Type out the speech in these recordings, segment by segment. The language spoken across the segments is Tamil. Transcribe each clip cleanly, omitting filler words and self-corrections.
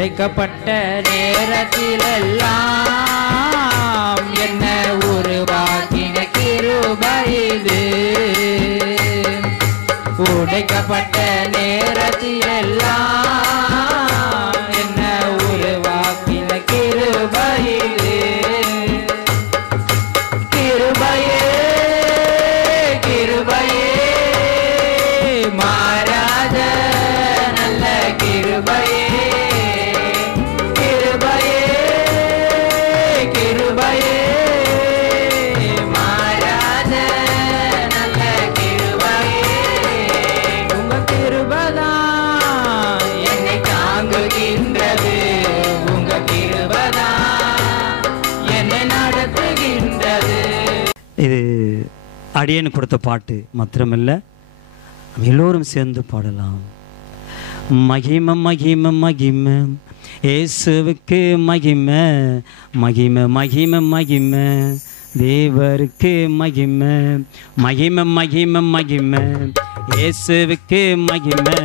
உடைக்கப்பட்ட நேரத்திலெல்லாம் என்ன உருவாக்கின கிருபை இது. உடைக்கப்பட்ட நேரத்திலெல்லாம் என்ன உருவாக்கின கிருபை இது. கிருபையே கிருபையே மாறாத நல்ல கிருபையே. கிருபையே கிருபையே மாறாத நல்ல கிருபையே. உங்க கிருபைதான் என்னை தாங்குகின்றது. உங்க கிருபைதான் என்னை நடத்துகின்றது. இது அடியேன்னு கொடுத்த பாட்டு மாத்திரமல்ல, எல்லோரும் சேர்ந்து பாடலாம். மகிமை மகிமை மகிமை இயேசுவுக்கு மகிமை, மகிமை மகிமை மகிமை தேவருக்கு மகிமை, மகிமை மகிமை மகிமை இயேசுவுக்கு மகிமை,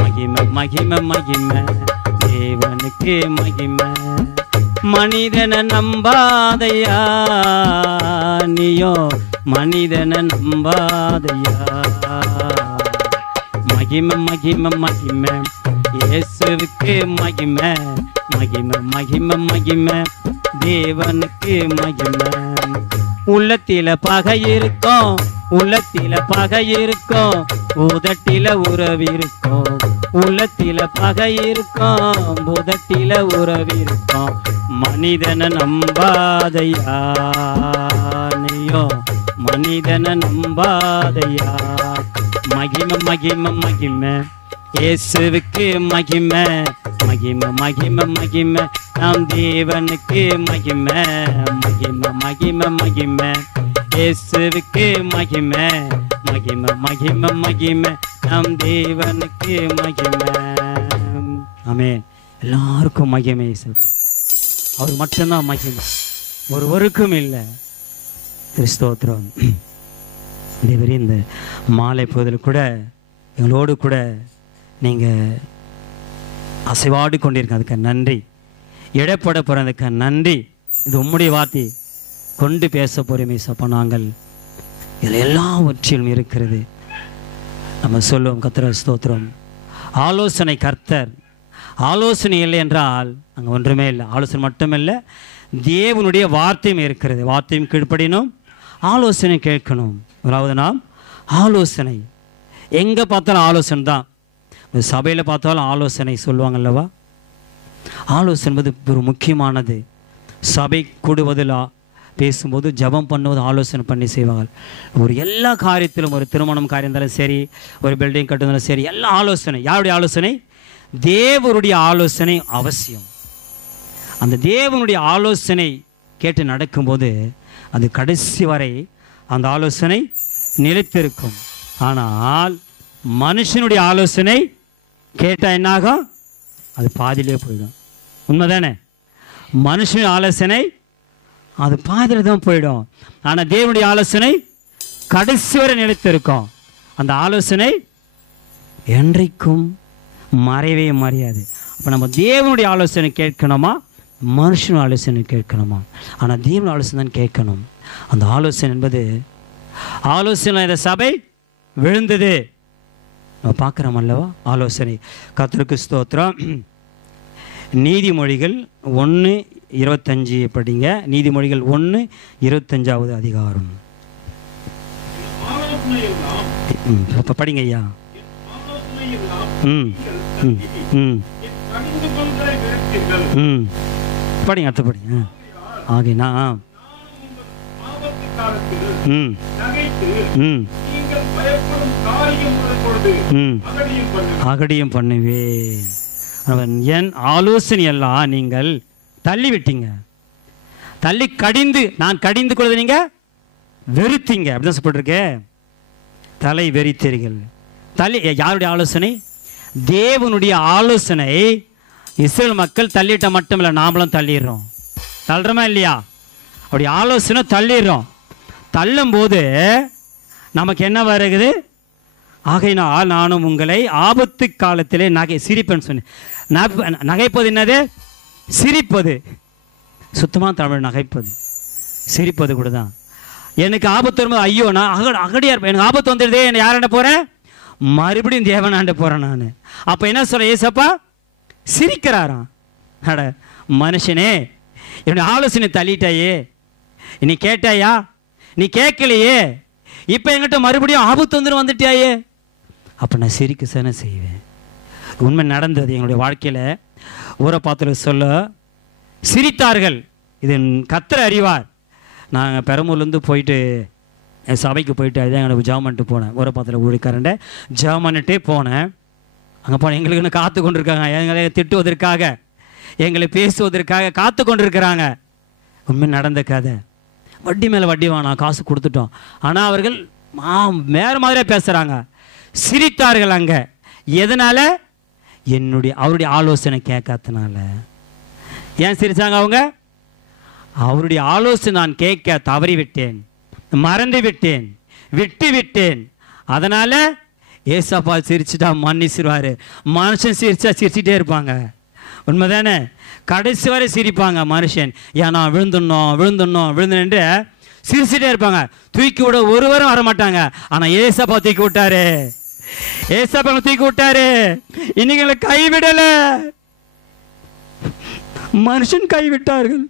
மகிமை மகிமை மகிமை தேவனுக்கு மகிமை. மனிதனை நம்பாதையா நீயோ, மனிதனை நம்பாதையா. மகிமை மகிமை மகிமை இயேசுவுக்கு மகிமை, மகிமை மகிமை மகிமை தேவனுக்கு மகிமை. உள்ளத்தில பகை இருக்கும், உள்ளத்தில பகை இருக்கும், உதட்டில உறவு இருக்கும். உள்ளத்தில பகை இருக்கும், உதட்டில உறவு இருக்கும். மனிதனை நம்பாதையா நீயோ, மனிதனை நம்பாதையா. மகிமை மகிமை மகிமை இயேசுவுக்கு மகிமை, மகிமை மகிமை மகிமை நம் தேவனுக்கு மகிமை, மகிமை மகிமை மகிமை இயேசுவுக்கு மகிமை, மகிமை மகிமை மகிமை நம் தேவனுக்கு மகிமை. ஆமென். எல்லாருக்கும் மகிமை. அவர் மட்டும்தான் மகிமை, ஒருவருக்கும் இல்லை. ஸ்தோத்திரம். தேவரே, இந்த மாலை பொழுதில் கூட எங்களோடு கூட நீங்கள் அசைவாடி கொண்டிருக்க அதுக்கு நன்றி. இடப்பட போகிறதுக்கு நன்றி. இது உம்முடைய வார்த்தை கொண்டு பேச போகிறோமே சப்பா. நாங்கள் இதில் எல்லாவற்றிலும் இருக்கிறது. நம்ம சொல்லுவோம் கர்த்தர் ஸ்தோத்திரம். ஆலோசனை கர்த்தர். ஆலோசனை இல்லை என்றால் அங்கே ஒன்றுமே இல்லை. ஆலோசனை மட்டுமில்லை, தேவனுடைய வார்த்தையும் இருக்கிறது. வார்த்தையும் கீழ்ப்படினும் ஆலோசனை கேட்கணும். அதாவது நாம் ஆலோசனை எங்கே பார்த்தாலும் ஆலோசனை தான். சபையில் பார்த்தாலும் ஆலோசனை சொல்லுவாங்க அல்லவா. ஆலோசனை என்பது ஒரு முக்கியமானது. சபை கூடுவதில் பேசும்போது ஜபம் பண்ணுவது ஆலோசனை பண்ணி செய்வாங்க. ஒரு எல்லா காரியத்திலும், ஒரு திருமணம் காரியம் இருந்தாலும் சரி, ஒரு பில்டிங் கட்டுறதாலும் சரி, எல்லா ஆலோசனை. யாருடைய ஆலோசனை? தேவனுடைய ஆலோசனை அவசியம். அந்த தேவனுடைய ஆலோசனை கேட்டு நடக்கும்போது அது கடைசி வரை அந்த ஆலோசனை நிலைத்திருக்கும். ஆனால் மனுஷனுடைய ஆலோசனை கேட்டால் என்னாகும்? அது பாதியிலே போயிடும். உண்மைதானே? மனுஷனுடைய ஆலோசனை அது பாதியில் தான் போயிடும். ஆனால் தேவனுடைய ஆலோசனை கடைசி வரை நிலைத்திருக்கும். அந்த ஆலோசனை என்றைக்கும் மறையவே மறையாது. அப்போ நம்ம தேவனுடைய ஆலோசனை கேட்கணுமா, மனுஷனுடைய ஆலோசனை கேட்கணுமா? ஆனால் தேவனுடைய ஆலோசனை தான் கேட்கணும். அந்த ஆலோசனை என்பது ஆலோசனை இந்த சபை விழுந்தது நம்ம பார்க்குறோம் அல்லவா. ஆலோசனை கர்த்தருக்கு ஸ்தோத்திரம். நீதிமொழிகள் 1:25 படிங்க. நீதிமொழிகள் 1:25 அதிகாரம் படிங்க ஐயா. படிங்க, அடுத்து படிங்க. ஆகினா அகடியும் பண்ணுவேன். என் ஆலோசனை எல்லாம் நீங்கள் தள்ளி விட்டீங்க. தள்ளி கடிந்து, நான் கடிந்து கொள்வது நீங்க வெறுத்தீங்க. அப்படிதான் சொல்லப்பட்டிருக்க. தலை வெறித்தீர்கள். தள்ளி யாருடைய ஆலோசனை? தேவனுடைய ஆலோசனை. இஸ்ரேல் மக்கள் தள்ளிட்ட மட்டும் இல்லை, நாமளும் தள்ளிடுறோம். தள்ளுறோமா இல்லையா? அப்படி ஆலோசனை தள்ளிடுறோம். தள்ளும் போது நமக்கு என்ன வருகுது? ஆகையினால் நானும் உங்களை ஆபத்து காலத்திலே சிரிப்பேன்னு சொன்னேன். நகைப்பது என்னது? சிரிப்பது. சுத்தமாக தமிழ் நகைப்பது, சிரிப்பது கூட தான். எனக்கு ஆபத்து வரும்போது ஐயோ நான் அகடியா இருப்பேன், எனக்கு ஆபத்து வந்துடுதே, என்ன யாராண்ட போகிறேன்? மறுபடியும் தேவனாண்ட போகிறேன் நான். அப்போ என்ன சொல்ல ஏசப்பா? சிரிக்கிறாராம். அட மனுஷனே, என்னுடைய ஆலோசனை தள்ளிட்டாயே, நீ கேட்டாயா? நீ கேட்கலையே, இப்போ என்கிட்ட மறுபடியும் ஆபத்து வந்துட்டியாயே. அப்போ நான் சிரிக்க தானே செய்வேன். உண்மை நடந்தது எங்களுடைய வாழ்க்கையில். ஊரை பார்த்து சொல்ல சிரித்தார்கள். இது கர்த்தர் அறிவார். நாங்கள் பெரம்பூர்லேருந்து போயிட்டு என் சபைக்கு போயிட்டு அதுதான் எங்களுக்கு ஜெபம் பண்ணிட்டு போனேன். ஊரை பார்த்துல ஊழிக்காரண்ட ஜெபம் பண்ணிட்டே போனேன். அங்கே போனேன். எங்களுக்குன்னு காத்து கொண்டிருக்காங்க, எங்களை திட்டுவதற்காக, எங்களை பேசுவதற்காக காத்து கொண்டிருக்கிறாங்க. உண்மை நடந்த கதை. வட்டி மேலே வட்டி வேணாம், காசு கொடுத்துட்டோம். ஆனால் அவர்கள் வேறு மாதிரியாக பேசுகிறாங்க. சிரித்தார்கள். அங்கே எதனால்? அவருடைய ஆலோசனை கேட்காதனால. ஏன் சிரித்தாங்க அவங்க? அவருடைய ஆலோசனை நான் கேட்க தவறிவிட்டேன், மறந்து விட்டேன், விட்டு விட்டேன். அதனால் ஏசப்பா சிரிச்சுட்டா மன்னிச்சிருவார். மனுஷன் சிரிச்சா சிரிச்சுட்டே இருப்பாங்க. உண்மைதானே? கடைசி வரை சிரிப்பாங்க மனுஷன். ஏன்னா விழுந்துன்னு சிரிச்சுட்டே இருப்பாங்க. தூக்கி விட ஒருவரும் வரமாட்டாங்க. ஆனால் ஏசப்பா தூக்கி விட்டாரு. ஏசப்பா தூக்கி விட்டாரு. இன்னைக்கு எங்களை கைவிடல, மனுஷன் கைவிட்டார்கள்.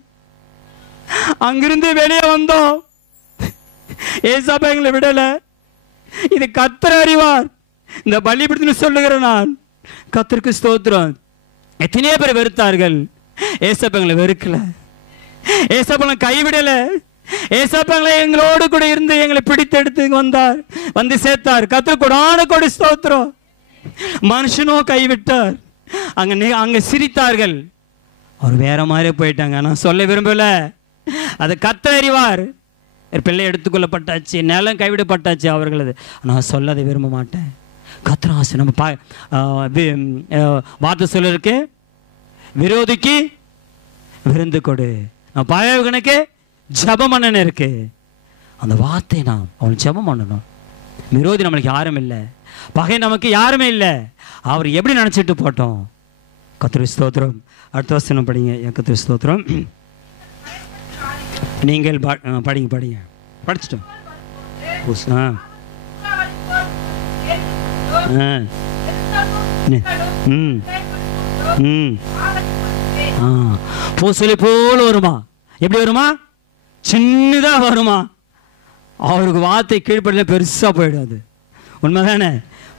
அங்கிருந்து வெளியே வந்தோம், ஏசப்பா எங்களை விடல. இது கர்த்தர் அறிவார். இந்த பலிபீடத்தில் சொல்லுகிறேன் நான். கர்த்தருக்கு ஸ்தோத்திரம். எத்தனையோ பேர் வெறுத்தார்கள். ஏசப்பா எங்களை வெறுக்கல, ஏசப்பா கைவிடல. ஏசப்பா எங்களோடு கூட இருந்து எங்களை பிடித்து எடுத்து வந்தார், வந்து சேர்த்தார். கர்த்தர் கொடான கொடி ஸ்தோத்திரம். மனுஷனோ கைவிட்டார். அங்க சிரித்தார்கள். அவர் வேற மாதிரி போயிட்டாங்க. நான் சொல்ல விரும்பல, அது கர்த்தர் அறிவார். பிள்ளை எடுத்துக்கொள்ளப்பட்டாச்சு, நிலம் கைவிடப்பட்டாச்சு அவர்களது. நான் சொல்ல அதை விரும்ப மாட்டேன். கர்த்தர் ஆசை. நம்ம வார்த்தை சொல்ல இருக்கு, விரோதிக்கு விருந்து கொடு. நான் பாயகனுக்கு ஜபம் பண்ணணும் இருக்கு. அந்த வார்த்தை நாம் அவனுக்கு ஜபம் பண்ணணும். விரோதி நம்மளுக்கு யாரும் இல்லை, பகை நமக்கு யாருமே இல்லை. அவர் எப்படி நினச்சிட்டு போட்டோம். கர்த்தருக்கு ஸ்தோத்திரம். அடுத்த வசனம் படிங்க. கர்த்தருக்கு ஸ்தோத்திரம். நீங்கள் படிங்க படிச்சிட்டோம். பூசலை போல வருமா? எப்படி வருமா? சின்னதா வருமா? அவருக்கு வார்த்தை கீழ்ப்படல பெருசா போயிடாது. உண்மைதானே?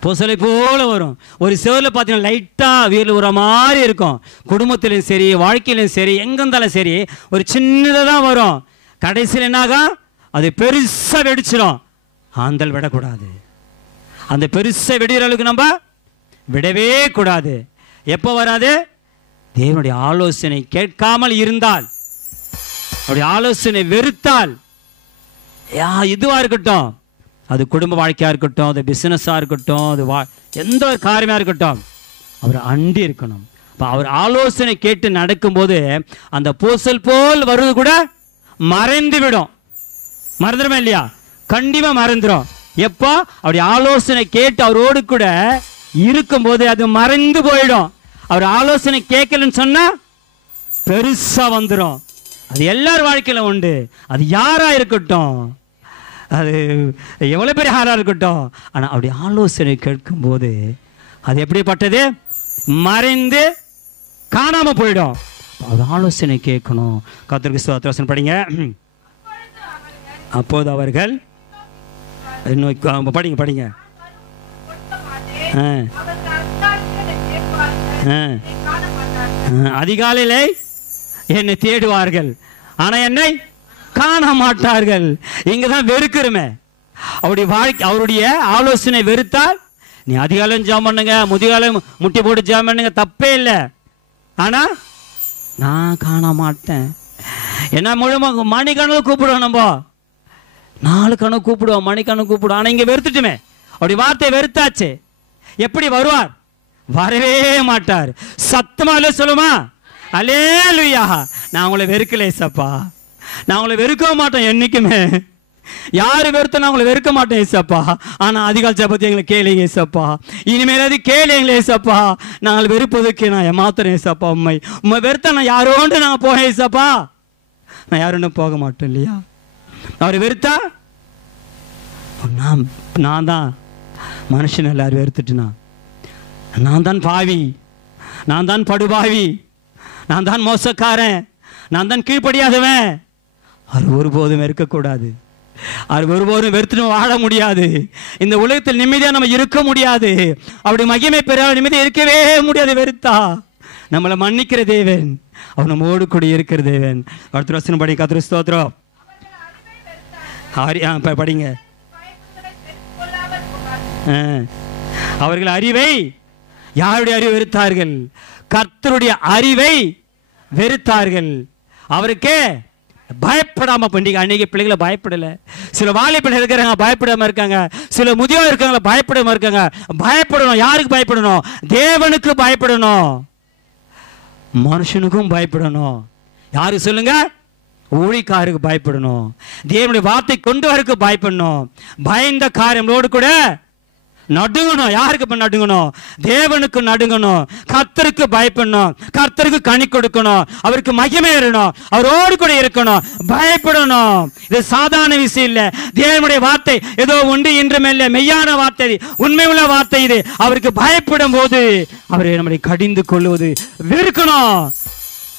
பூசலை போல வரும். ஒரு சிவரில் பார்த்தீங்கன்னா லைட்டாக வீரில் வர மாதிரி இருக்கும். குடும்பத்திலையும் சரி, வாழ்க்கையிலையும் சரி, எங்கே இருந்தாலும் சரி, ஒரு சின்னதாக தான் வரும். கடைசியில் என்னாகா? அது பெருசாக வெடிச்சிடும். ஆந்தல் விடக்கூடாது. அந்த பெருசாக வெடிகிற அளவுக்கு நம்ம விடவே கூடாது. எப்போ வராது? தேவனுடைய ஆலோசனை கேட்காமல் இருந்தால், அவருடைய ஆலோசனை வெறுத்தால், இதுவாக இருக்கட்டும், அது குடும்ப வாழ்க்கையாக இருக்கட்டும், அது பிஸ்னஸாக இருக்கட்டும், அது எந்த ஒரு காரியமாக இருக்கட்டும், அவர் அண்டி இருக்கணும். இப்போ அவர் ஆலோசனை கேட்டு நடக்கும்போது அந்த பூசல் போல் வருவது கூட மறைந்து விடும். மறந்துடுமா இல்லையா? கண்டிப்பாக மறந்துடும். எப்போ? அவருடைய ஆலோசனை கேட்டு அவரோடு கூட இருக்கும்போது அது மறைந்து போயிடும். அவர் ஆலோசனை கேட்கலன்னு சொன்னால் பெருசாக வந்துடும். அது எல்லார் வாழ்க்கையில் உண்டு. அது யாராக இருக்கட்டும், அது எவ்வளோ பெரிய ஆளாக இருக்கட்டும், ஆனால் அப்படி ஆலோசனை கேட்கும்போது அது எப்படிப்பட்டது? மறைந்து காணாமல் போயிடும். அது ஆலோசனை கேட்கணும். கர்த்தருக்கு ஸ்தோத்திரம். படிங்க. அப்போது அவர்கள் படிங்க. அதிகாலையிலே என்னை தேடுவார்கள், ஆனால் என்னை காண மாட்டார்கள். இங்கதான் வெறுக்கிறோமே. அவருடைய ஆலோசனை வெறுத்தால், நீ அதிகாலம் ஜாம் பண்ணுங்க, முதிகாலம் முட்டி போட்டு ஜாம் பண்ணுங்க, தப்பே இல்லை. ஆனா நான் காண மாட்டேன். என்ன முழுமை மணிக்கணக்கு கூப்பிடுவோம், நம்ம 4 கணக்கு கூப்பிடுவோம், மணிக்கணக்கு கூப்பிடுவோம். ஆனா இங்க வெறுத்துட்டுமே. அப்படி வார்த்தை வெறுத்தாச்சு. எப்படி வருவார்? வரவே மாட்டார். சத்தமா இல்லை சொல்லுமா? அல்லேலூயா. நான் உங்களை வெறுக்கல ஏசப்பா, நான் உங்களை வெறுக்க மாட்டேன் என்னைக்குமே. யாரு வெறுத்தனா உங்களை வெறுக்க மாட்டேன் ஏசப்பா. ஆனா அதிகால ஜபத்தை எங்களை கேளுங்க ஏசப்பா. இனிமேலாவது கேளுங்களே ஏசப்பா. நாங்கள் வெறுப்பதுக்கு நான் ஏமாத்துறேன் ஏசப்பா. உண்மை வெறுத்தா நான் யாரோண்டு நான் போக ஏசப்பா. நான் யாருன்னு போக மாட்டேன் இல்லையா. அவரை வெறுத்தா நான் தான் மனுஷன் எல்லாரும் வெறுத்துட்டுனா நான் தான் பாவி, நான் தான் படுபாவி, நான் தான் மோசக்காரன், நான் தான் கீழ்ப்படியாதவன். அவர் ஒருபோதும் வெறுக்கக்கூடாது. அவர் ஒருபோதும் வெறுத்துட்டு வாழ முடியாது. இந்த உலகத்தில் நிம்மதியாக நம்ம இருக்க முடியாது. அப்படி மகிமை பெற நிம்மதி இருக்கவே முடியாது. வெறுத்தா நம்மளை மன்னிக்கிற தேவன், அவர் நம்மோடு கூட இருக்கிற தேவன். அடுத்த வசனம் படி. கர்த்தர் ஸ்தோத்திரம். படிங்க. அவர்கள் அறிவை, யாருடைய அறிவை வெறுத்தார்கள்? கர்த்தருடைய அறிவை வெறுத்தார்கள். அவருக்கே பயப்படாம பண்டிகை. அன்னைக்கு பிள்ளைகளை பயப்படலை. சில வாலிபர்கள் இருக்கிறாங்க பயப்படாம இருக்காங்க. சில முதியோர் இருக்காங்க பயப்படாம இருக்காங்க. பயப்படணும். யாருக்கு பயப்படணும்? தேவனுக்கு பயப்படணும். மனுஷனுக்கும் பயப்படணும். யாருக்கு சொல்லுங்க? ஊழிக்காருக்கு பயப்படணும். தேவனுடைய வார்த்தை கொண்டு வரக்கு பயப்படணும். பயந்த காரியங்களோடு கூட நடுங்கணும். யாருக்கு நடுங்கணும்? தேவனுக்கு நடுங்கணும். கர்த்தருக்கு பயப்படணும். கர்த்தருக்கு கனி கொடுக்கணும். அவருக்கு மகிமை ஏறணும். அவரோடு கூட இருக்கணும். பயப்படணும். இது சாதாரண விஷயம் இல்லை. தேவனுடைய வார்த்தை ஏதோ உண்டு இன்றும் இல்லை. மெய்யான வார்த்தை, உண்மை உள்ள வார்த்தை இது. அவருக்கு பயப்படும் போது அவரை நம்மளை கடிந்து கொள்வது வெறுக்கணும்.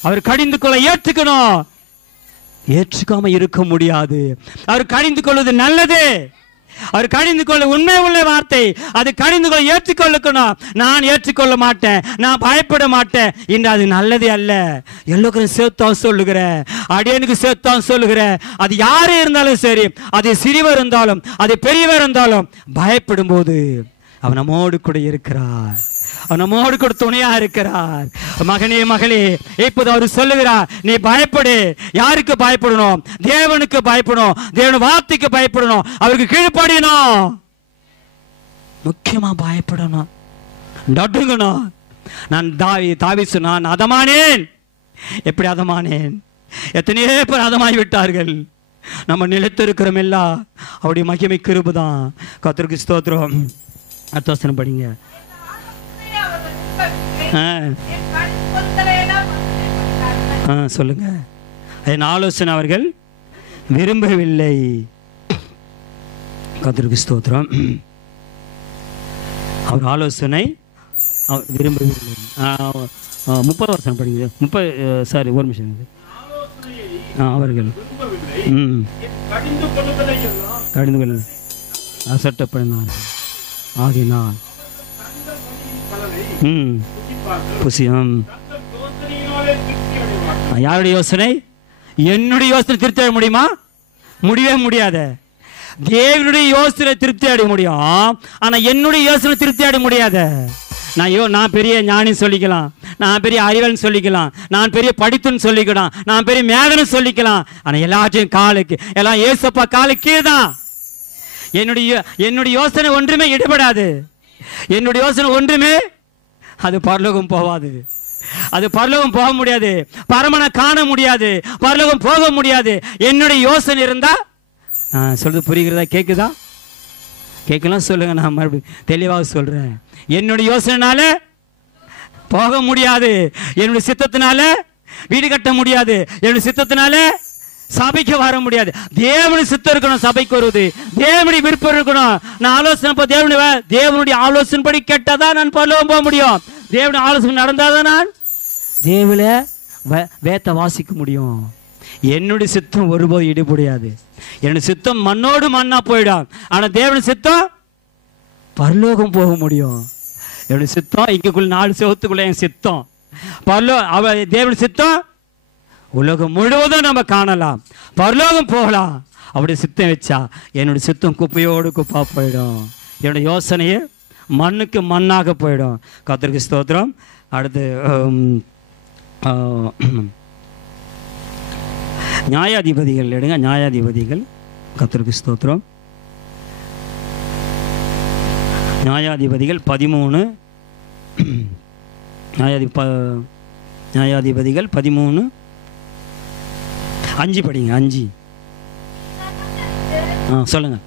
அவர் கடிந்து கொள்ள ஏற்றுக்கணும். ஏற்றுக்காம இருக்க முடியாது. அவர் கடிந்து கொள்வது நல்லது. அவர் கடிந்து கொள்ள உண்மை உள்ள வார்த்தை. அது கடிந்து கொள்ள ஏற்றுக்கொள்ளக்கணும். நான் ஏற்றுக்கொள்ள மாட்டேன், நான் பயப்பட மாட்டேன் என்று அது நல்லது அல்ல. எல்லோருக்கும் சேர்த்தான் சொல்லுகிறேன், அடியனுக்கு சேர்த்தான் சொல்லுகிறேன். அது யாரு இருந்தாலும் சரி, அது சிறியவர் இருந்தாலும் அது பெரியவர் இருந்தாலும் பயப்படும் போது அவன் நம்மோடு கூட இருக்கிறார். அவர் நம்மோடு கூட துணையா இருக்கிறார். மகனே மகளே, இப்போது அவர் சொல்லுகிறார், நீ பயப்படு. யாருக்கு பயப்படணும்? தேவனுக்கு பயப்படணும். தேவனுடைய வார்த்தைக்கு பயப்படணும். அவருக்கு கீழ்ப்படியணும். முக்கியமா பயப்படணும், நடுங்கணும். நான் தாவி சொன்னான், அதமானேன். எப்படி அதமானேன்? எத்தனையோ பேர் அதமாய் விட்டார்கள். நம்ம நிலைத்திருக்கிறோம் எல்லாம் அவருடைய மகிமை கிருபைதான். கர்த்தருக்கு ஸ்தோத்திரம். அடுத்த வசனம் படிங்க. சொல்லுங்க. என் ஆலோசனை அவர்கள் விரும்பவில்லை. கர்த்தருக்கு ஸ்தோத்திரம். அவர் ஆலோசனை விரும்பவில்லை. 30 வருஷம் படிங்க. 30 ஒரு நிமிஷம். அவர்கள் கடிந்து கொள்ள அசட்டப்படினார்கள். ஆகினால் புசியம். யாருடைய யோசனை? என்னுடைய யோசனை திருப்தி அடைய முடியுமா? முடியவே முடியாது. தேவனுடைய யோசனை திருப்தி அடைய முடியும், ஆனா என்னுடைய யோசனை திருப்தி அடைய முடியாது. நான் பெரிய ஞானி சொல்லிக்கலாம், நான் பெரிய அறிவன் சொல்லிக்கலாம், நான் பெரிய படித்துன்னு சொல்லிக்கலாம், நான் பெரிய மேதனை சொல்லிக்கலாம். ஆனா எல்லாத்தையும் காலுக்கு எல்லாம் ஏசப்பா காலுக்கு கீழ்தான். என்னுடைய யோசனை ஒன்றுமே ஈடுபடாது. என்னுடைய யோசனை ஒன்றுமே அது பரலோகம் போகாது. அது பரலோகம் போக முடியாது. பரமனை காண முடியாது. பரலோகம் போக முடியாது. என்னுடைய யோசனை இருந்தா, நான் சொல்றது புரிகிறதா? கேக்குதா? கேட்கலாம் சொல்லுங்க. நான் மறுபடியும் தெளிவாக சொல்றேன். என்னுடைய யோசனைனால போக முடியாது. என்னுடைய சித்தத்தினால வீடு கட்ட முடியாது. என்னுடைய சித்தத்தினால சபைக்கு வர முடியாது. தேவனுடைய சித்தம் இருக்கணும் சபைக்கு வருவது. தேவனுடைய விருப்பம் இருக்கணும். நான் ஆலோசனை தேவனுடைய ஆலோசனைப்படி கேட்டாதான் நான் பரலோகம் போக முடியும். தேவனுடைய ஆலோசனை நடந்தாதான் நான் தேவல வேத்த வாசிக்க முடியும். என்னுடைய சித்தம் ஒருபோது ஈடுபடாது. என்னுடைய சித்தம் மண்ணோடு மண்ணா போயிடும். ஆனா தேவனுடைய சித்தம் பரலோகம் போக முடியும். என்னுடைய சித்தம் இங்குள்ள 4 செவத்துக்குள்ள என் சித்தம் தேவனுடைய சித்தம் உலகம் முழுவதும் நம்ம காணலாம், பரலோகம் போகலாம். அப்படி சித்தம் வச்சா என்னுடைய சித்தம் குப்பையோடு குப்பா போயிடும். என்னுடைய யோசனையே மண்ணுக்கு மண்ணாக போயிடும். கர்த்தருக்கு ஸ்தோத்திரம். அடுத்து நியாயாதிபதிகள் எடுங்க. நியாயாதிபதிகள். கர்த்தருக்கு ஸ்தோத்திரம். நியாயாதிபதிகள் 13. நியாயாதிபதிகள் 13:5 படிங்க. 5. சொல்லுங்க.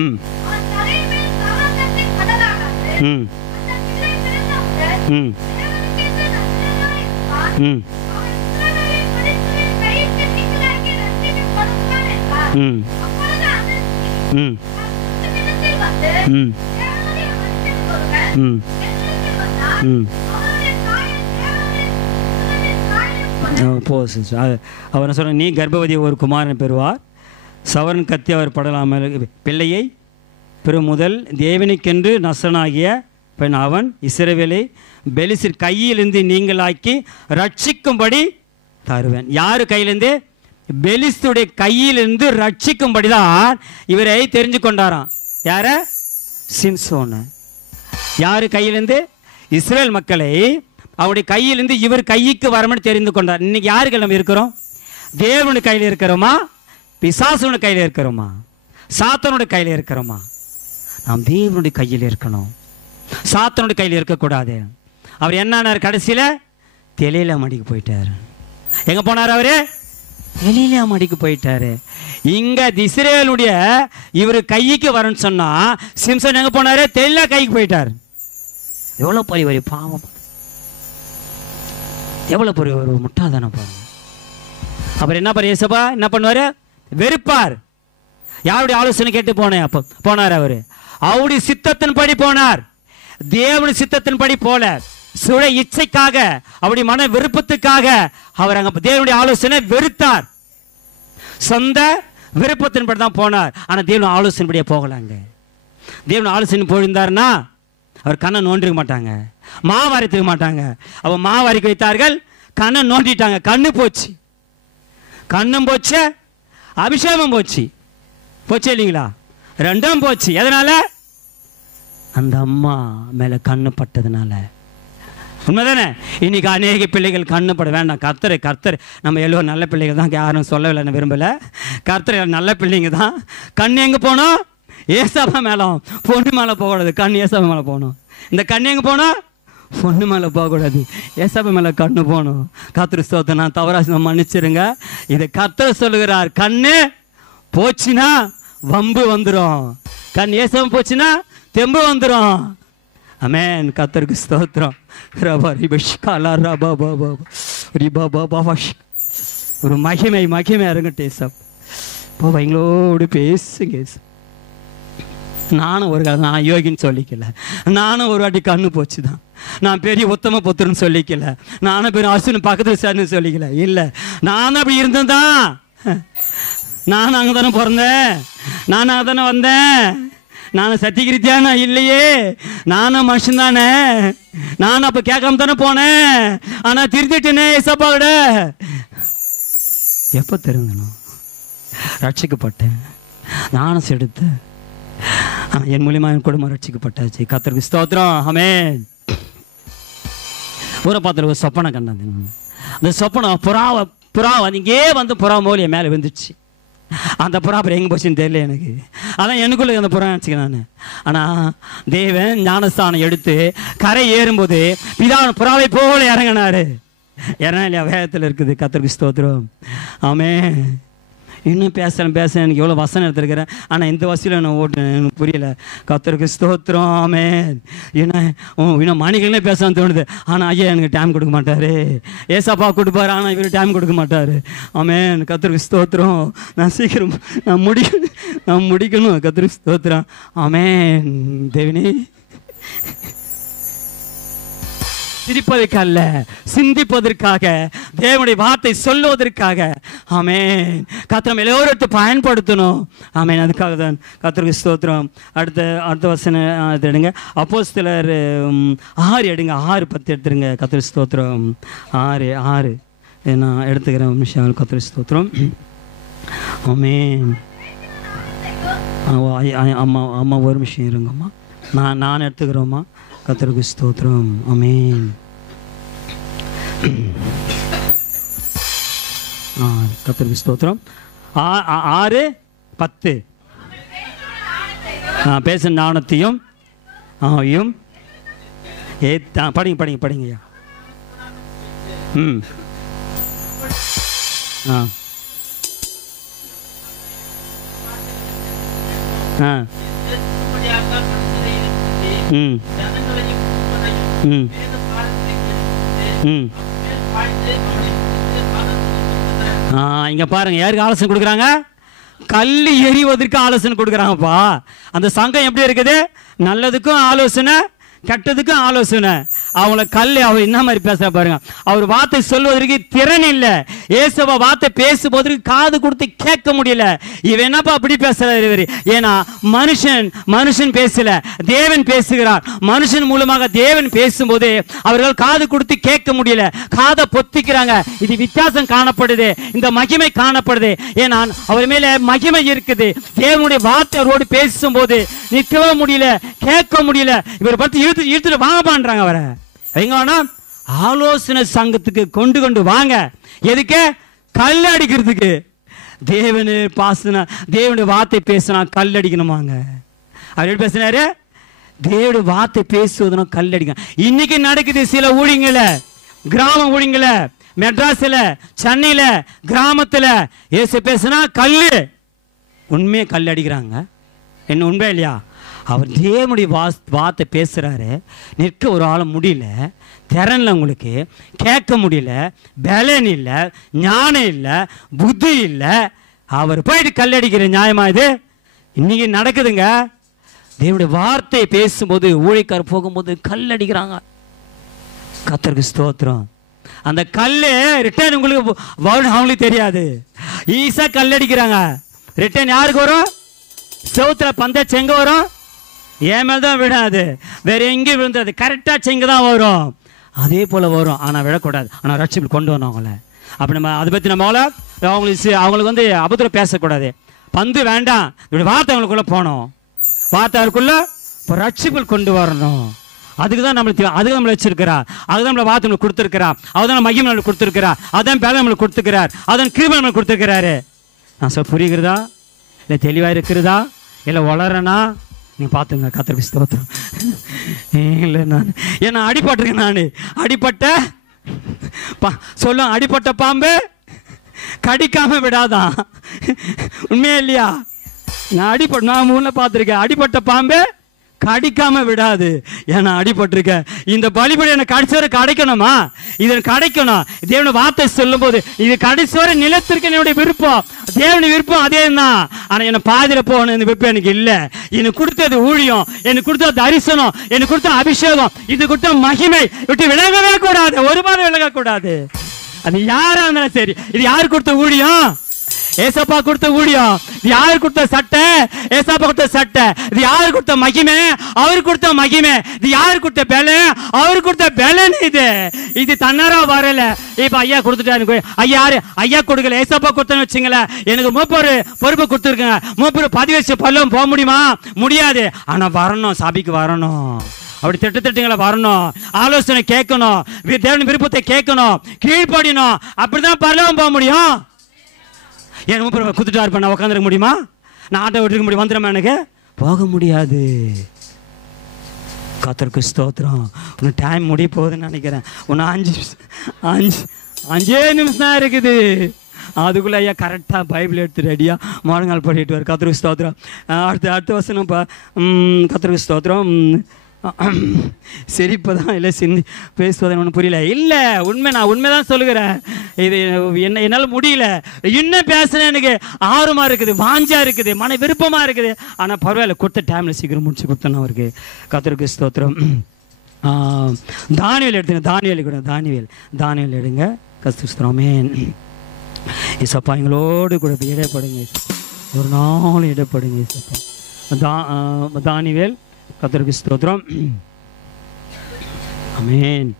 ம் ம் ம் ம் ம் ம் ம் ம் ம் அவர் சொல்ற, நீ கர்ப்பவதி ஒரு குமாரன் பெறுவார், சவரன் கத்தி அவர் படலாமல் பிள்ளையை பெறும் முதல் தேவனுக்கென்று நசனாகிய பெண் அவன் இஸ்ரவேலை பெலிசிர் கையிலிருந்து நீங்களாக்கி ரட்சிக்கும்படி தருவேன். யார் கையிலிருந்து? பெலிஸ்துடைய கையிலிருந்து ரட்சிக்கும்படி தான் இவரை தெரிஞ்சு கொண்டாராம். யார? சிம்சோனை. யாரு கையிலிருந்து? இஸ்ரேல் மக்களை அவருடைய கையிலிருந்து இவர் கைக்கு வரணும்னு தெரிந்து கொண்டார். இன்னைக்கு யாரு கையில் நம்ம இருக்கிறோம்? தேவனுடைய கையில் இருக்கிறோமா? பிசாசுனுடைய கையில் இருக்கிறோமா? சாத்தானுடைய கையில் இருக்கிறோமா? நாம் தேவனுடைய கையில் இருக்கணும், சாத்தானுடைய கையில் இருக்கக்கூடாது. அவர் என்னானார்? கடைசியில் தெளியில மடிக்கு போயிட்டார். எங்க போனார் அவரு? தெளியில மடிக்கு போயிட்டாரு. இங்க இஸ்ரேலுடைய இவர் கைக்கு வரணும்னு சொன்னா சிம்சன் எங்க போனாரு? தெளியில கைக்கு போயிட்டார். எவ்வளவு பெரிய ஒரு பாவம், எவ்வளவு பெரிய ஒரு முட்டாள்தனம் பாருங்க. அவர் என்ன பண்ண ஏசப்பா என்ன பண்ணுவாரு? வெறுப்பார். யாருடைய ஆலோசனை கேட்டு போனேன்? அப்போ போனார் அவரு. அவருடைய சித்தத்தின்படி போனார், தேவனுடைய சித்தத்தின்படி போல. சுழ இச்சைக்காக, அவருடைய மன விருப்பத்துக்காக அவர் அங்க தேவனுடைய ஆலோசனை வெறுத்தார். சொந்த விருப்பத்தின்படி தான் போனார். ஆனா தேவனுடைய ஆலோசனைப்படியே போகலாங்க. தேவனுடைய ஆலோசனை போயிருந்தாருன்னா அவர் கண்ணை நோண்டிருக்க மாட்டாங்க, மாவாரித்துக்க மாட்டாங்க. அவ மாவாரிக்க வைத்தார்கள், கண்ணை நோண்டிட்டாங்க, கண்ணு போச்சு, கண்ணும் போச்சு, அபிஷேகம் போச்சு. போச்சு இல்லைங்களா? ரெண்டும் போச்சு. எதனால? அந்த அம்மா மேல கண்ணு பட்டதுனால. உண்மைதானே? இன்னைக்கு அநேக பிள்ளைகள் கண்ணு பட வேண்டாம். கர்த்தர் நம்ம எல்லோரும் நல்ல பிள்ளைகள் தான், யாரும் சொல்லவில்லை, விரும்பல. கர்த்தர் நல்ல பிள்ளைங்க தான். கண் எங்க போனோம்? ஏசாப்பா மேலே, பொண்ணு மேலே போகக்கூடாது. கண் ஏசாப்பா மேலே போகணும். இந்த கண் எங்கே போனோம்? பொண்ணு மேலே போகக்கூடாது, ஏசாப்பா மேலே கண்ணு போகணும். கர்த்தர் ஸ்தோத்திரம். நான் தவறாக மன்னிச்சிருங்க. இதை கர்த்தர் சொல்லுகிறார். கண்ணு போச்சுன்னா வம்பு வந்துடும், கண் ஏசாப்பா போச்சுன்னா தெம்பு வந்துடும். ஆமென். கர்த்தருக்கு ஸ்தோத்திரம். ஒரு மகிமை இருங்கட்டே சாப். இப்போ எங்களோடு பேசுங்க. நானும் ஒரு காலம் நான் யோகின்னு சொல்லிக்கல, நானும் ஒரு வாட்டி கண்ணு போச்சு தான். நான் பெரிய உத்தம புத்திரன்னு சொல்லிக்கல, நானும் பெரிய அசுன்னு பக்கத்தில் சேர்ந்து சொல்லிக்கல. இல்லை, நானும் அப்படி இருந்தேன். நானும் அங்கே தானே பிறந்தேன், நானும் அங்கே தானே வந்தேன். நானும் சத்தியகிருத்தியானா இல்லையே, நானும் மனுஷன் தானே. நானும் அப்போ கேட்காம தானே போனேன். ஆனால் திருத்திட்டேனே ஏசப்பா விட. எப்போ தெரிஞ்சணும்? ரட்சிக்கப்பட்டேன், நானும் செடுத்தேன். என் மூலியமா என் குடும்பம் ரட்சிக்கப்பட்டாச்சு. கர்த்தருக்கு ஸ்தோத்திரம். ஆமென். ஊரை பார்த்துல ஒரு சொப்பனை கண்டாங்க. அந்த சொப்பனை புறா இங்கே வந்து புறா மோலிய மேலே வந்துச்சு. அந்த புறா அப்புறம் எங்கே போச்சுன்னு தெரியல எனக்கு. அதான் எனக்குள்ள அந்த புறா நினச்சிக்க நான். ஆனால் தேவன் ஞானஸ்தானம் எடுத்து கரை ஏறும்போது பிதாவின் புறாவை போல இறங்கினாரு. இறங்க இல்லையா? வேகத்தில் இருக்குது. கர்த்தருக்கு ஸ்தோத்திரம். ஆமென். இன்னும் பேசுகிறேன் எனக்கு எவ்வளோ வசனம் எடுத்துருக்கிறேன். ஆனால் இந்த வசதியில் நான் ஓட்டுனேன், எனக்கு புரியல. கர்த்தருக்கு ஸ்தோத்திரம். ஆமென். இன்னும் மணிகளே பேசலான்னு தோணுது. ஆனால் ஐயா எனக்கு டைம் கொடுக்க மாட்டார். ஏசாப்பா கொடுப்பாரு, ஆனால் இவர் டைம் கொடுக்க மாட்டார். ஆமென். கர்த்தருக்கு ஸ்தோத்திரம். நான் சீக்கிரம் நான் முடிக்கணும். கர்த்தருக்கு ஸ்தோத்திரம். ஆமென். தேவனே, சிரிப்பதற்கு அல்ல, சிந்திப்பதற்காக, தேவனுடைய வார்த்தை சொல்லுவதற்காக. ஆமென். கர்த்தர் எல்லோரும் பயன்படுத்தணும். ஆமென். அதுக்காக தான். கர்த்தருக்கு ஸ்தோத்திரம். அடுத்த வசனம் எடுங்க. அப்போஸ்தலர் 6 எடுங்க. 6:10 எடுத்துருங்க. கர்த்தருக்கு ஸ்தோத்திரம். 6 நான் எடுத்துக்கிறேன் நிமிஷம். கர்த்தருக்கு ஸ்தோத்திரம். ஆமென். அம்மா ஒரு நிமிஷம் இருங்கம்மா. நான் எடுத்துக்கிறோம்மா. கர்த்தருக்கு ஸ்தோத்திரம். ஆமென். கர்த்தருக்கு ஸ்தோத்திரம். 6:10 பேச ஞானத்தையும் ஆயும் படிங்கய்யா. ஆ ம் ம் ம் இங்க பாருங்க, யாருக்கு ஆலோசனை கொடுக்குறாங்க? கல் எறிவதற்கு ஆலோசனை கொடுக்குறாங்கப்பா. அந்த சங்கம் எப்படி இருக்குது? நல்லதுக்கும் ஆலோசனை, கெட்டதுக்கும் ஆலோசனை. அவங்கள கல் அவர் என்ன மாதிரி பேசுற பாருங்க. அவர் வார்த்தை சொல்வதற்கு திறன் இல்லை. ஏசப்பா வார்த்தை பேசுவதற்கு காது கொடுத்து கேட்க முடியல. இவன் என்னப்பா அப்படி பேசுறாரு? ஏன்னா மனுஷன் பேசல, தேவன் பேசுகிறார். மனுஷன் மூலமாக தேவன் பேசும்போது அவர்கள் காது கொடுத்து கேட்க முடியல, காதை பொத்திக்கிறாங்க. இது வித்தியாசம் காணப்படுது, இந்த மகிமை காணப்படுது. ஏன்னா அவர் மேல மகிமை இருக்குது. தேவனுடைய வார்த்தை அவரோடு பேசும்போது நிற்கவே முடியல, கேட்க முடியல. இவர் பத்தி இழுத்துட்டு வாங்க பண்றாங்க. அவரை எங்க வேணா ஆலோசனை சங்கத்துக்கு கொண்டு வாங்க. எதுக்கு? கல் அடிக்கிறதுக்கு. தேவனு பாசன தேவனுடைய வார்த்தை பேசினா கல் அடிக்கணுமாங்க. அவர் எப்படி பேசினாரு? தேவனுடைய வார்த்தை பேசுவதுனா கல் அடிக்கணும். இன்னைக்கு நடக்குது சில ஊழியங்கள, கிராம ஊழியங்கள, மெட்ராஸ்ல, சென்னையில, கிராமத்துல ஏசு பேசினா கல்லு, உண்மையை கல் அடிக்கிறாங்க. என்ன உண்மை இல்லையா? அவர் தேவனுடைய வார்த்தை பேசுகிறாரு, நிற்க ஒரு ஆள் முடியல, திறனில் உங்களுக்கு கேட்க முடியல, பலன் இல்லை, ஞானம் இல்லை, புத்தி இல்லை. அவர் போயிட்டு கல்லடிக்கிற நியாயமா இது? இன்னைக்கு நடக்குதுங்க. தேவனுடைய வார்த்தை பேசும்போது ஊழியக்காரர் போகும்போது கல்லடிக்கிறாங்க. கர்த்தருக்கு ஸ்தோத்திரம். அந்த கல் ரிட்டர்ன் உங்களுக்கு வரும், அவங்களுக்கு தெரியாது. ஈஸா கல்லடிக்கிறாங்க. ரிட்டர்ன் யாருக்கு வரும்? செவுத்துல பந்த செங்க வரும், ஏன் மேல் தான் விடாது, வேற எங்கேயும் விழுந்தாது. கரெக்டாக செங்க தான் வரும், அதே போல் வரும். ஆனால் விழக்கூடாது. ஆனால் ரட்சிப்பில் கொண்டு வரணும் அவங்கள. அப்படி நம்ம அதை பற்றி நம்ம அவங்களுக்கு வந்து அபத்திரம் பேசக்கூடாது. பந்து வேண்டாம், இப்படி வார்த்தை அவங்களுக்குள்ளே போகணும். வார்த்தை அவருக்குள்ள இப்போ ரட்சிப்பில் கொண்டு வரணும். அதுக்கு தான் நம்மளை வச்சிருக்கிறா. அதுதான் நம்மளை வார்த்தை நம்மளுக்கு கொடுத்துருக்கிறா. அதுதான் மகிமை நம்மளுக்கு கொடுத்துருக்கிறா. அதான் பேலை நம்மளுக்கு கொடுத்துருக்கிறார். அதான் கிருபை நம்மளுக்கு கொடுத்துருக்கிறாரு. நான் சொல்ல புரிகிறதா? இல்லை தெளிவாக இருக்கிறதா? இல்லை வளரனா? நீங்கள் பார்த்துங்க. கர்த்தருக்கு ஸ்தோத்திரம். இல்லை நான் ஏன்னா அடிபட்டிருக்கேன். நான் அடிப்பட்ட சொல்லும், அடிப்பட்ட பாம்பு கடிக்காம விடாதான். உண்மையா இல்லையா? நான் ஊரில் பார்த்துருக்கேன். அடிப்பட்ட பாம்பு கடிக்காம விடாது. ஏன்னா அடிபட்டிருக்க. இந்த பலிபடி எனக்கு கடைசி வரை கிடைக்கணுமா? இதன் கிடைக்கணும். தேவனுடைய வார்த்தை சொல்லும் போது இது கடைசி வரை நிலத்திற்கு என்னுடைய விருப்பம், தேவனுடைய விருப்பம் அதே தான். ஆனால் என்னை பாதியில் போகணும் இந்த விருப்பம் எனக்கு இல்லை. எனக்கு கொடுத்தது ஊழியம், எனக்கு கொடுத்தது தரிசனம், எனக்கு கொடுத்த அபிஷேகம், இது கொடுத்த மகிமை விட்டு விலகவே கூடாது, ஒரு மாதிரி விலகக்கூடாது. அது யாரா இருந்தாலும் சரி. இது யார் கொடுத்த ஊழியம்? ஏசப்பா கொடுத்த ஊழியம். இது யாரு கொடுத்த சட்டை? ஏசப்பா கொடுத்த சட்டை. இது யாரு கொடுத்த மகிமை? அவரு கொடுத்த மகிமை. இது யாரு கொடுத்த பலன்? அவரு கொடுத்த பலன். இது தன்னாரா வரல. இப்ப ஐயா கொடுத்துட்டாரு. ஐயா கொடுக்கல, ஏசப்பா கொடுத்தேன்னு வச்சுங்களேன். எனக்கு மூப்பரு பொறுப்பு கொடுத்துருக்கேங்க. மூப்பரு 10 வருஷம் பல்லும் போக முடியுமா? முடியாது. ஆனா வரணும், சபைக்கு வரணும். அப்படி திட்டங்களை வரணும், ஆலோசனை கேட்கணும், தேவன் விருப்பத்தை கேட்கணும், கீழ்ப்படியணும். அப்படிதான் பரலோகம் போக முடியும். என் மூப்பர் குத்துட்டா இருப்பேன், நான் உட்காந்துருக்க முடியுமா? நான் ஆட்டோ விட்டுருக்க முடியும்? வந்துடுமா? எனக்கு போக முடியாது. கர்த்தருக்கு ஸ்தோத்திரம். உன்னை டைம் முடிய போகுதுன்னு நினைக்கிறேன். உன்னை 5 நிமிஷம் தான் இருக்குது. அதுக்குள்ளே ஐயா கரெக்டாக பைபிள் எடுத்து ரெடியாக முழங்கால் படிட்டு வர. கர்த்தருக்கு ஸ்தோத்திரம். அடுத்த வசனம் கர்த்தருக்கு ஸ்தோத்திரம். சரி, இப்போதான் இல்லை சிந்தி பேசுவதுன்னு ஒன்றும் புரியல. இல்லை, நான் உண்மை தான் சொல்லுகிறேன். இது என்னால் முடியல. இன்னும் பேசுகிறேன். எனக்கு ஆர்வமாக இருக்குது, வாஞ்சா இருக்குது, மன விருப்பமாக இருக்குது. ஆனால் பரவாயில்ல, கொடுத்த டைமில் சீக்கிரம் முடிச்சு கொடுத்தோன்னு அவருக்கு. கர்த்தருக்கு ஸ்தோத்திரம். தானியேல் எடுத்துங்க. தானியேல் எடுங்க. கர்த்தருக்கு ஸ்தோத்திரம். ஏசப்பா எங்களோடு கூட இடைப்படுங்க. ஒரு நாள் இடைப்படுங்க ஏசப்பா. தானியேல். கர்த்தருக்கு ஸ்தோத்திரம். ஆமென்.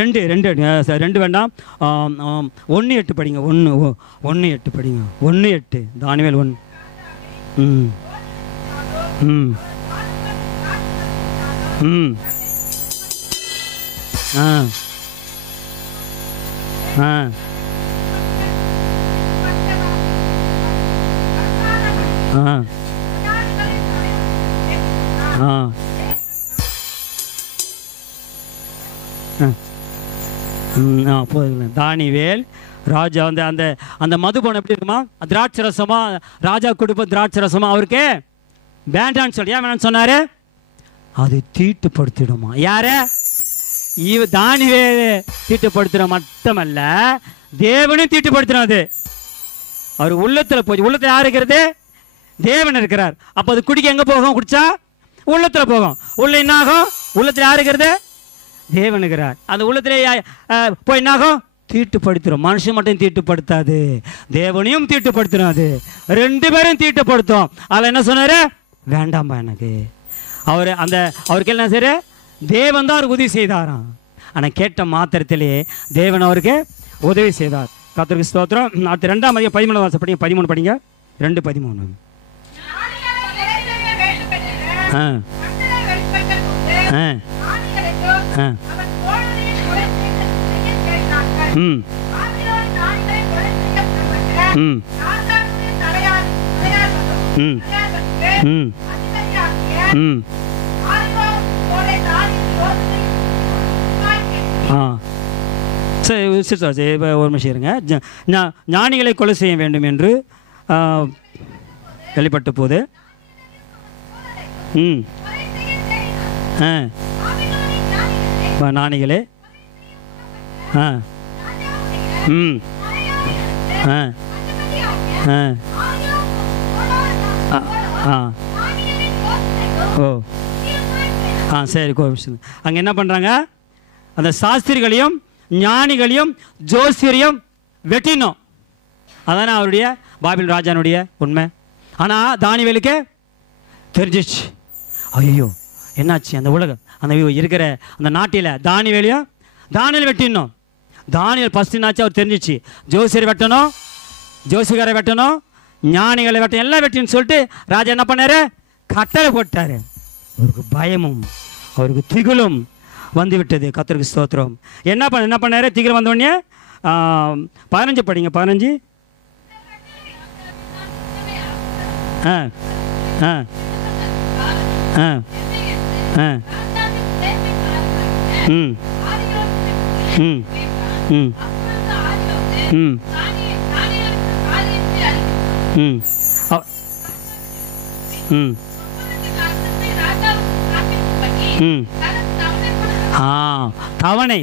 2 வேண்டாம், 1:8 படிங்க. 1:8 படிங்க. 1:8 தானியேல் 1. போதுங்களேன். தானிவேல் ராஜா வந்து அந்த அந்த மதுபானம் எப்படி இருக்குமா, திராட்சை ரசமா, ராஜா கொடுப்ப திராட்சை ரசமா அவருக்கு வேண்டான்னு சொல்லி ஏன் வேணான்னு சொன்னாரு, அது தீட்டுப்படுத்திடுமா. யார தானிவேல் தீட்டுப்படுத்துற மட்டுமல்ல, தேவனையும் தீட்டுப்படுத்திடும். அது அவர் உள்ளத்துல போய், உள்ளத்துல யார் இருக்கிறது, தேவன் இருக்கிறார். அப்போ அது குடிக்க எங்க போகும், குடிச்சா உள்ளத்துல போகும். உள்ள என்ன ஆகும், உள்ளத்துல யார் இருக்கிறது, தேவன் இருக்கிறார். அந்த உள்ளத்துல போய் என்ன ஆகும், தீட்டுப்படுத்திடும். மனுஷன் மட்டும் தீட்டுப்படுத்தாது, தேவனையும் தீட்டுப்படுத்திடும். அது ரெண்டு பேரும் தீட்டுப்படுத்தும். அதில் என்ன சொன்னாரு, வேண்டாம்பா எனக்கு. அவருக்கு என்ன சரி, தேவன் தான் அவருக்கு உதவி செய்தாராம். ஆனால் கேட்ட மாத்திரத்திலே தேவன் அவருக்கு உதவி செய்தார். கர்த்தருக்கு ஸ்தோத்திரம். அடுத்து 2ஆம் அதிகாரம் 13 வாசம் படிங்க. 13 படிங்க. 2:13. ஒரு நிமிஷம் இருங்க. ஞானிகளை கொலை செய்ய வேண்டும் என்று வெளிப்பட்ட போது ஞானிகளே சரி. அங்கே என்ன பண்ணுறாங்க, அந்த சாஸ்திரிகளையும் ஞானிகளையும் ஜோசியரையும் வெட்டினோம். அதானே அவருடைய பாபில் ராஜானுடைய உண்மை. ஆனால் தானிவேலுக்கு தெரிஞ்சிச்சு. ஐயோ என்னாச்சு, அந்த உலகம் அந்த இருக்கிற அந்த நாட்டில் தானியல் வெட்டினோம். தானியல் ஃபஸ்ட் என்னாச்சு அவர் தெரிஞ்சிச்சு. ஜோசியரை வெட்டணும், ஜோசிகாரை வெட்டணும், ஞானிகளை வெட்டணும், எல்லாம் வெட்டின்னு சொல்லிட்டு ராஜா என்ன பண்ணாரு, கட்டளை போட்டார். அவருக்கு பயமும் அவருக்கு திகிலும் வந்து விட்டது. கர்த்தருக்கு ஸ்தோத்திரம். என்ன பண்ணாரு, திகில் வந்தோடனே 15 படிங்க. 15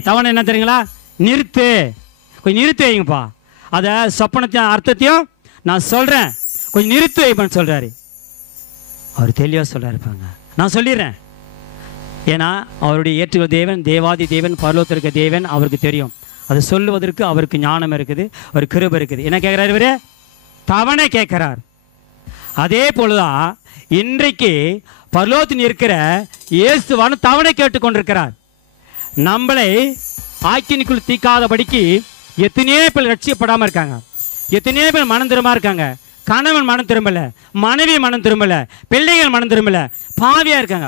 தவணை என்ன தெரியுங்களா, நிறுத்து, கொஞ்சம் நிறுத்து வைங்கப்பா. அதை சொப்பனத்தின் அர்த்தத்தையும் நான் சொல்றேன், கொஞ்சம் நிறுத்து வைப்பேன்னு சொல்றாரு. அவர் தெளிவா சொல்றாருப்பாங்க, நான் சொல்லிடுறேன். ஏன்னா அவருடைய ஏற்றுகிற தேவன், தேவாதி தேவன், பரலோகத்தில் இருக்க தேவன் அவருக்கு தெரியும். அதை சொல்லுவதற்கு அவருக்கு ஞானம் இருக்குது, ஒரு கிருபை இருக்குது. என்ன கேட்கிறார் இவரு, தவணை கேட்கிறார். அதே போலதான் இன்றைக்கு பரலோகத்தில் இருக்கிற இயேசுவான தவணை கேட்டுக்கொண்டிருக்கிறார். நம்மளை ஆக்கினிக்குள் தீக்காதபடிக்கு எத்தனையோ பேர் ரட்சிக்கப்படாமல் இருக்காங்க, எத்தனையோ பேர் மனம் திரும்ப இருக்காங்க. கணவன் மனம் திரும்பல, மனைவி மனம் திரும்பல, பிள்ளைகள் மனம் திரும்பல, பாவியா இருக்காங்க.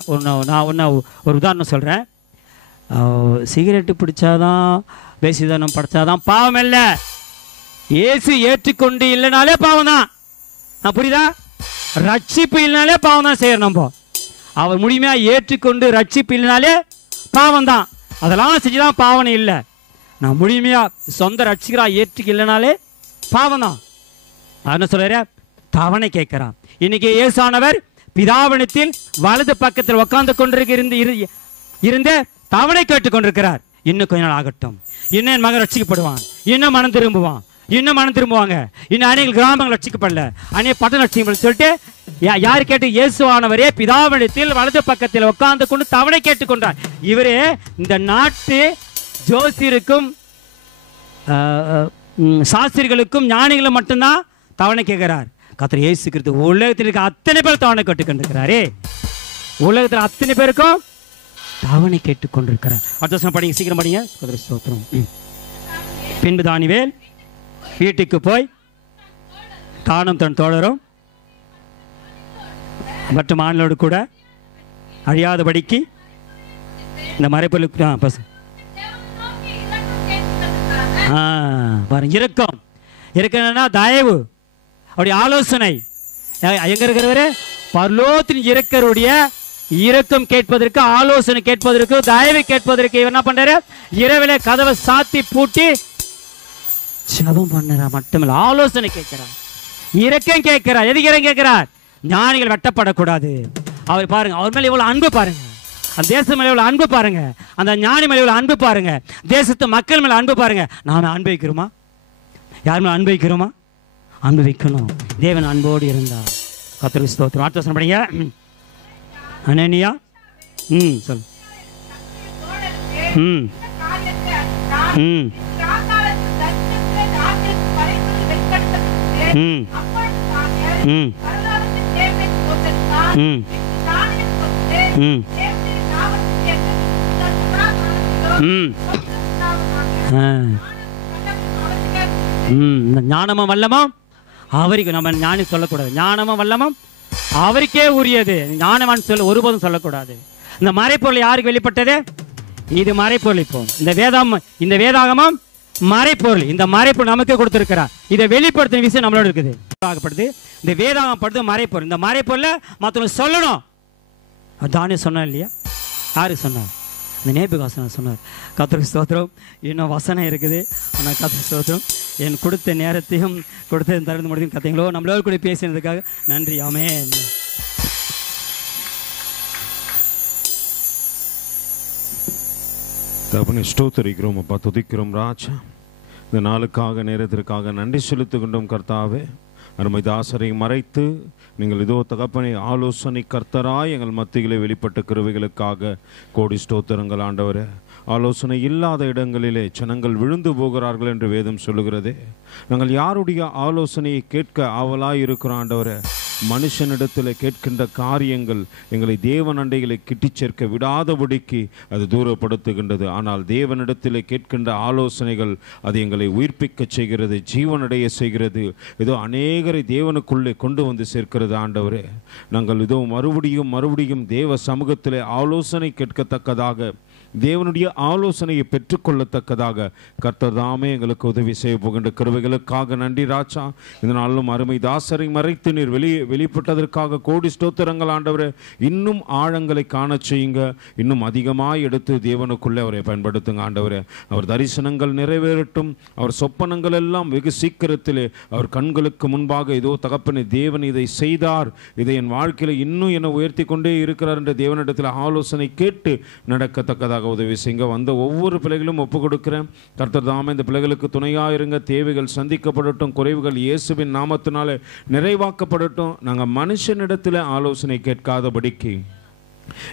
ஒரு உதாரணம் சொல்றேன். சிகரெட்டு பிடிச்சாதான், வேசிதானம் படைச்சாதான் பாவம் இல்லை. இயேசு ஏற்றுக்கொண்டு இல்லைனாலே பாவம் தான். நான் புரியுதா, ரட்சிப்பு இல்லைனாலே பாவம் தான் செய்யறோம். நம்ம அவர் முழுமையா ஏற்றுக்கொண்டு ரட்சிப்பு இல்லைனாலே பாவம் தான். அதெல்லாம் செஞ்சுதான் பாவனை இல்லை. நான் முழுமையா சொந்த ரட்சிக்கிறா ஏற்றுக்க இல்லைனாலே பாவம் தான். என்ன சொல்ற, தவணை கேட்கிறான். இன்னைக்கு இயேசுவானவர் பிதாவினத்தில் வலது பக்கத்தில் உட்கார்ந்து கொண்டிருந்த தவணை கேட்டுக் கொண்டிருக்கிறார். இன்னும் கொஞ்ச நாள் ஆகட்டும், இன்னும் என் மகன் ரட்சிக்கப்படுவான், இன்னும் மனம் திரும்புவான், இன்னும் மனம் திரும்புவாங்க, இன்னும் அநேக கிராமங்கள் ரட்சிக்கப்படல, அநேக பட்டணம் ரட்சிக்கப்படல சொல்லிட்டு யார் கேட்டு, இயேசுவானவரே பிதாவினத்தில் வலது பக்கத்தில் உட்கார்ந்து கொண்டு தவணை கேட்டுக்கொண்டார். இவரே இந்த நாட்டு ஜோசியருக்கும் சாஸ்திரிகளுக்கும் ஞானிகளும் மட்டும்தான் தவணை கேட்கிறார். கர்த்தர் இயேசு கிறிஸ்து உலகத்தில் இருக்க அத்தனை பேர் தவணை கேட்டுக்கொண்டிருக்கிறாரே. உலகத்தில் அத்தனை பேருக்கும் தவணை கேட்டுக்கொண்டிருக்கிறார். அடுத்த வருஷம் படிங்க, சீக்கிரம் படிங்க. ஸ்தோத்திரம். பின்பு தானிவேல் வீட்டுக்கு போய் தானும் தன் தோழரும் மற்ற மாநிலோடு கூட அழியாதபடிக்கு இந்த மறைப்பொருளுக்கு இரக்கம் இருக்கணும்னா தயவு, அவருடைய ஆலோசனை எங்க இருக்கிறவரு, பரலோகத்தின் இருக்கிறவருடைய இரக்கம் கேட்பதற்கு, ஆலோசனை கேட்பதற்கு, தயவு கேட்பதற்கு இவர் என்ன பண்றாரு? இரவிலே கதவை சாத்தி பூட்டி ஜெபம் பண்ணறா மட்டுமில்ல, ஆலோசனை கேட்கிறார், இரக்கம் கேட்கிறார். எதுக்கு இரக்கம் கேட்கிறார்? ஞானிகள் வெட்டப்படக்கூடாது. அவர் பாருங்க, அவர் மேல எவ்வளவு அன்பு பாருங்க, அந்த தேசம் மேல எவ்வளவு அன்பு பாருங்க, அந்த ஞானி மேல எவ்வளவு அன்பு பாருங்க, தேசத்து மக்கள் மேல அன்பு பாருங்க. நாம அன்பு வைக்கிறோமா? யார் மேல அன்பு வைக்கிறோமா? அன்பு வைக்கணும். தேவன் அன்போடு இருந்தார். கர்த்தருக்கு ஸ்தோத்திரம். அடுத்த வசனம் படிங்க. அனனியா சொல். ம் ம் ம் ம் ம் இந்த ஞானமும் வல்லமும் அவருக்கு, நம்ம ஞானி சொல்லக்கூடாது, ஞானமும் வல்லமும் அவருக்கே உரியது. ஞானவான் சொல்ல ஒருபோதும் சொல்லக்கூடாது. இந்த மறைப்பொருள் யாருக்கு வெளிப்பட்டது? இது மறைப்பொருள். இப்போ இந்த வேதாகமம் மறைப்பொருள். இந்த மறைப்பொருள் நமக்கு கொடுத்திருக்கிறார். இதை வெளிப்படுத்தின விஷயம் நம்மளோட இருக்குது. இந்த வேதாகம் படுத்து மறைப்பொருள். இந்த மறைப்பொருளை மற்றவங்க சொல்லணும். அதானே சொன்னா இல்லையா? யாரு சொன்னார்? இந்த நேபுகாசனர் சொன்னார். கர்த்தருக்கு ஸ்தோத்திரம். இன்னும் வசனம் இருக்குது. ஆனால் கர்த்தருக்கு ஸ்தோத்திரம். என் கொடுத்த நேரத்தையும் கொடுத்த தருந்து முடியும் கதைங்களோ நம்மளோட கூட பேசினதுக்காக நன்றி. ஆமென். தகப்பனே ஸ்தோத்திரிக்கிறோம் அப்பா, துதிக்கிறோம் ராஜா. இந்த நாளுக்காக நேரத்திற்காக நன்றி செலுத்துகின்றோம் கர்த்தாவே. அருமை தாசரை மறைத்து நீங்கள் இதோ தகப்பனை ஆலோசனை கர்த்தராய் எங்கள் மத்தியிலே வெளிப்பட்ட கிருபைகளுக்காக கோடி ஸ்தோத்திரங்கள் ஆண்டவரே. ஆலோசனை இல்லாத இடங்களிலே ஜனங்கள் விழுந்து போகிறார்கள் என்று வேதம் சொல்லுகிறதே. நாங்கள் யாருடைய ஆலோசனையை கேட்க ஆவலாய் இருக்கிறோம் ஆண்டவரே. மனுஷனிடத்தில் கேட்கின்ற காரியங்கள் எங்களை தேவன் அண்டைகளை கிட்டிச் சேர்க்க விடாதபடிக்கு அது தூரப்படுத்துகின்றது. ஆனால் தேவனிடத்தில் கேட்கின்ற ஆலோசனைகள் அது எங்களை உயிர்ப்பிக்க செய்கிறது, ஜீவனடைய செய்கிறது. ஏதோ அநேகரை தேவனுக்குள்ளே கொண்டு வந்து சேர்க்கிறது ஆண்டவரே. நாங்கள் இதோ மறுபடியும் தேவ சமூகத்தில் ஆலோசனை கேட்கத்தக்கதாக, தேவனுடைய ஆலோசனையை பெற்றுக்கொள்ளத்தக்கதாக கர்த்தர் தாமே எங்களுக்கு உதவி செய்ய போகின்ற கிருபைகளுக்காக நன்றி ராஜா. இந்த நாளும் அருமை தாசரை மறைத்து நீர் வெளிப்பட்டதற்காக கோடி ஸ்தோத்திரங்கள் ஆண்டவரே. இன்னும் ஆழங்களை காண செய்யுங்க, இன்னும் அதிகமாக எடுத்து தேவனுக்குள்ளே அவரை பயன்படுத்துங்க ஆண்டவரே. அவர் தரிசனங்கள் நிறைவேறட்டும், அவர் சொப்பனங்கள் எல்லாம் வெகு சீக்கிரத்திலே அவர் கண்களுக்கு முன்பாக இதோ தகப்பனை தேவன் இதை செய்தார், இதை என் வாழ்க்கையில் இன்னும் என்னை உயர்த்தி கொண்டே இருக்கிறார் என்ற தேவனிடத்தில் ஆலோசனை கேட்டு நடக்கத்தக்கதாக உதவி செய்யுங்க. வந்த ஒவ்வொரு பிள்ளைகளும் ஒப்பு கொடுக்கிறேன் கர்த்தர் தாமே இந்த பிள்ளைகளுக்கு துணையாக இருங்க. தேவைகள் சந்திக்கப்படட்டும், குறைவுகள் இயேசுவின் நாமத்தினாலே நிறைவாக்கப்படட்டும். நாங்கள் மனுஷனிடத்தில் ஆலோசனை கேட்காதபடிக்கு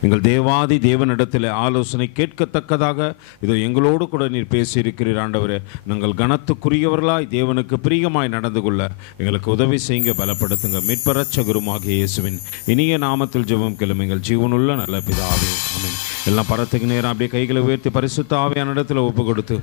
எங்கள் தேவாதி தேவனிடத்தில் ஆலோசனை கேட்கத்தக்கதாக இதோ எங்களோடு கூட நீர் பேசியிருக்கிறீர் ஆண்டவரே. நாங்கள் கனத்துக்குரியவர்களாய் தேவனுக்கு பிரியமாய் நடந்து கொள்ள எங்களுக்கு உதவி செய்யுங்க, பலப்படுத்துங்க. மீட்பரட்ச குருமாகிய இயேசுவின் இனிய நாமத்தில் ஜெபம் கேளும் எங்கள் ஜீவனுள்ள நல்ல பிதாவே, ஆமென். எல்லாம் பரத்துக்கு நேரம் அப்படியே கைகளை உயர்த்தி பரிசுத்த ஆவியான இடத்துல ஒப்பு கொடுத்து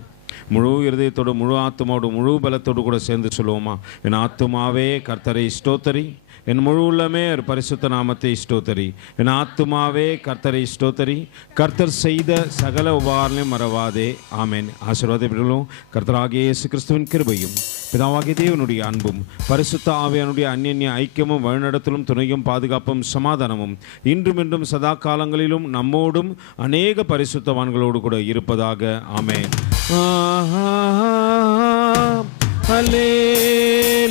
முழு இருதயத்தோடு, முழு ஆத்துமாவோடு, முழு பலத்தோடு கூட சேர்ந்து சொல்லுவோமா? என் ஆத்துமாவே கர்த்தரை ஸ்தோத்தரி, என் முழு உள்ளமே ஒரு பரிசுத்த நாமத்தை ஸ்தோத்தரி. என் ஆத்துமாவே கர்த்தரை ஸ்தோத்தரி, கர்த்தர் செய்த சகல உபகாரங்களையும் மறவாதே. ஆமென். ஆசீர்வாதங்களும் கர்த்தராகிய இயேசு கிறிஸ்துவின் கிருபையும் பிதாவாகிய தேவனுடைய அன்பும் பரிசுத்த ஆவியானுடைய அந்நிய ஐக்கியமும் வழிநடத்தலும் துணையும் பாதுகாப்பும் சமாதானமும் இன்றும் என்றும் சதா காலங்களிலும் நம்மோடும் அநேக பரிசுத்தவான்களோடு கூட இருப்பதாக. ஆமென். அல்லேலூயா.